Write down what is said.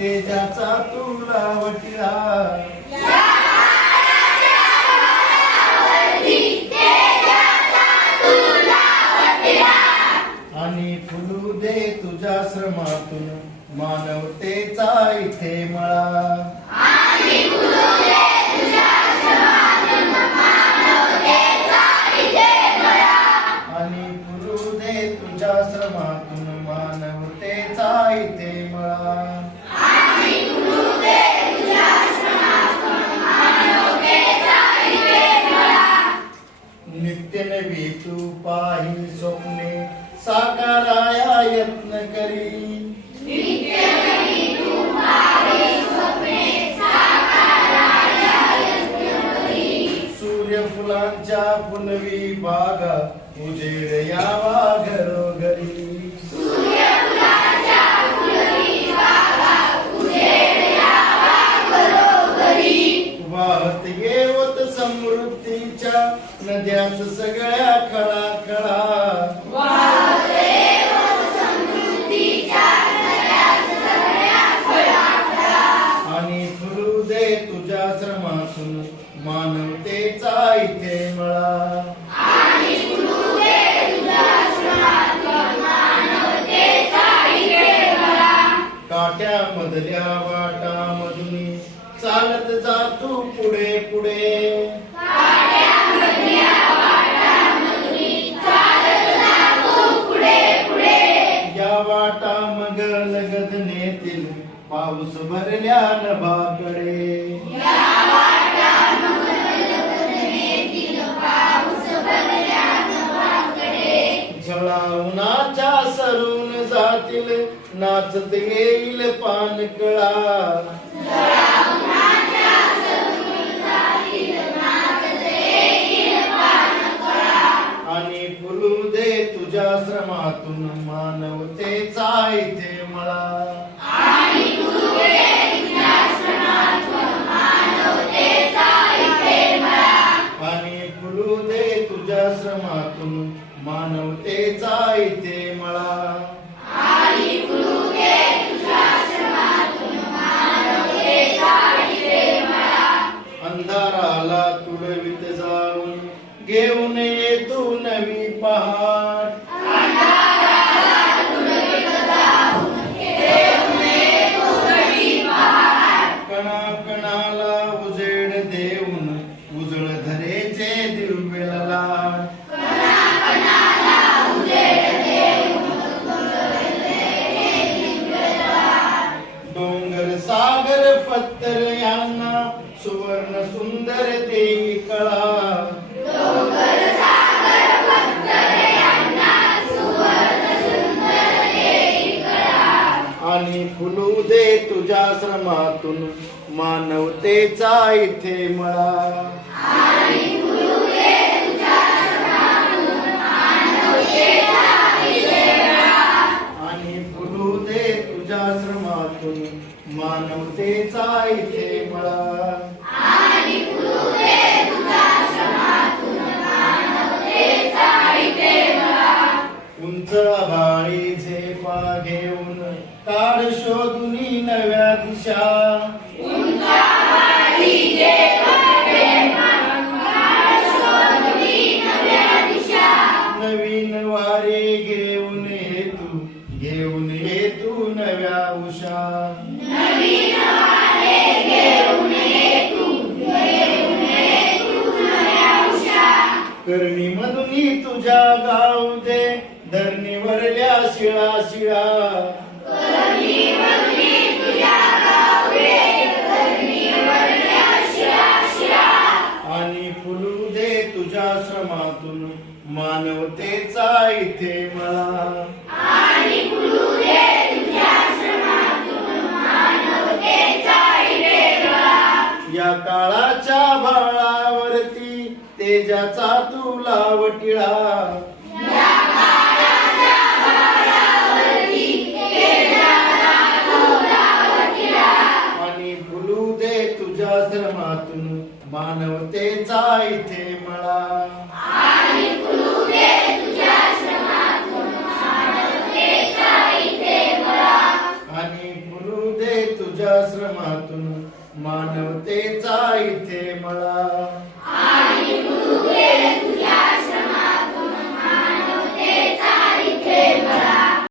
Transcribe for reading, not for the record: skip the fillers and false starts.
तेजाचा तुला वटिळा आणि फुलू दे तुझ्या श्रमातून मानवतेचा इथे मळा आणि फुलू दे तुझ्या श्रमातून मानवतेचा इथे मळा नित्य नवी तू पाही स्वप्ने साकाराया यत्न करी सूर्यफुलांच्या पुनवी बागा उजेड यावा घरोघरी वाहत येवत समृद्धीच्या नद्याच सगळ्या खळा खळा आणि फुलू दे तुझ्या श्रमातून मानवतेचा इथे मळा काट्यामधल्या वाटामधून चालत जा तू पुढे पुढे या वाटा मग लगदनेतील पाऊस भरल्या नभाकडे झळावनाच्या सरून जातील नाचत येईल पानकळा आणि फुलू दे तुझ्या श्रमातून मानवतेचा इथे मळा आणि फुलू दे तुझ्या श्रमातून मानवतेचा इथे मळा अंधाराला तुडवीत जाऊन घेऊन ये तू नवी पहाट कणा कणाला उजेड देऊन उजळ धरेचे दिव्य ललाट डोंगर सागर पत्तर यांना सुवर्ण सुंदर देई कळा आणि फुलू दे तुझ्या श्रमातून मानवतेचा इथे मळा आणि फुलू दे तुझ्या श्रमातून मानवतेचा इथे मळा उंच आभाळी झेपा घेऊन काळ शोधुनी नव्या दिशा नवीन वारे घेऊन ये तू नव्या उषा करणी मधुनी तुझ्या गाऊ दे धरणीवरल्या शिळा शिळा आणि फुलू दे तुझ्या श्रमातून मानवतेचा इथे मळा आणि फुलू या काळाच्या भाळावरती तेजाचा तुला वटिळा आणि फुलू दे तुझ्या श्रमातून मानवतेचा इथे मळा आणि फुलू दे तुझ्या श्रमातून मानवतेचा इथे मळा आणि फुलू दे तुझ्या मानवतेचा इथे मळा